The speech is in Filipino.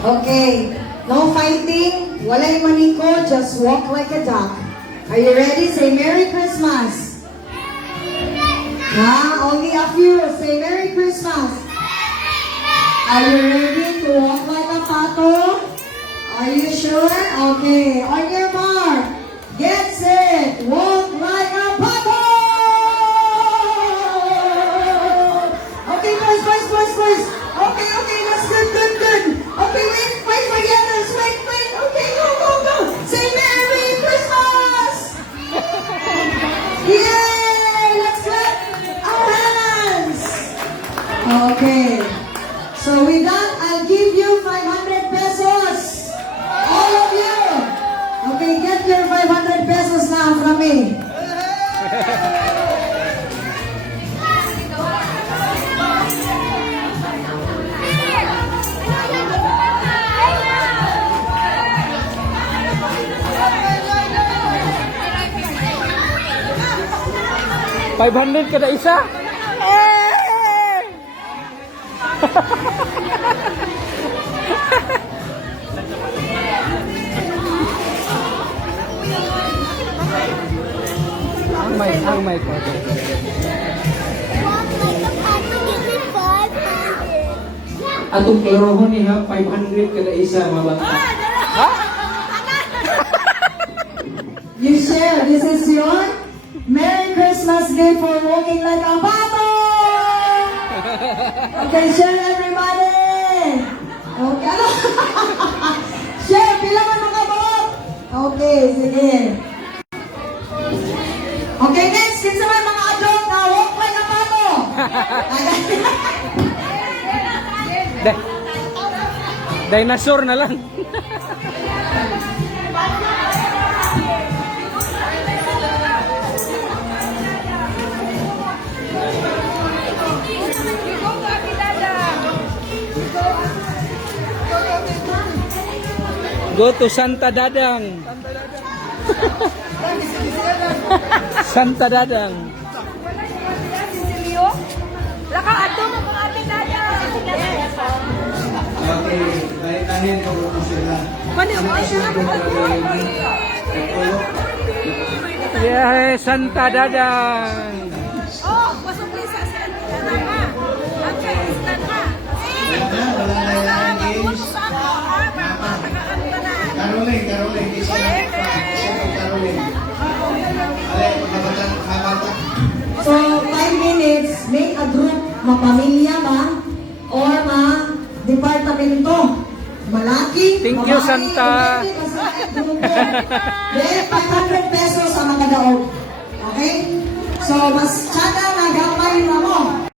Okay. No fighting. Walay maniko. Just walk like a duck. Are you ready? Say Merry Christmas. Only a few. Say Merry Christmas. Are you ready to walk like a pato? Are you sure? Okay. On your mark. Get set. Walk like a pato. Okay, boys. Okay, that's good. Okay, wait for the others. Wait. Okay, go. Say Merry Christmas. Yay! Let's clap our hands. Okay. So with that, I'll give you 500 pesos. All of you. Okay, get your 500 pesos now from me. 500 kada isa? Ang may ko. Atong klarohon niya 500 kada isa mabata. Ha? You share. This is your Merry Christmas gift for walking like a pato. Okay, share everybody. Okay, ano? Share, pila man makabot. Okay, sige. Okay, next. Kinsa man mga adult na walk like a pato. Dinosaur na lang. Go to Santa Dadang. Santa Dadang. Laka ato mo kung ating dada. Okay, tahin ko sila. Mani mo siya Yeah, Santa Dadang. Oh, pasok sa Santa Dada. Okay, Santa. Wala na yan, games. Caroling, isa Caroling. Ale, mabata. So, 5 minutes, make a group, mapamilya ba? Or ma-departamento. Malaki, Thank you, babae, Santa. depende ba sa grupo. Then, 500 pesos ang mga daog. Okay? So, mas tsaga na gamay na mo.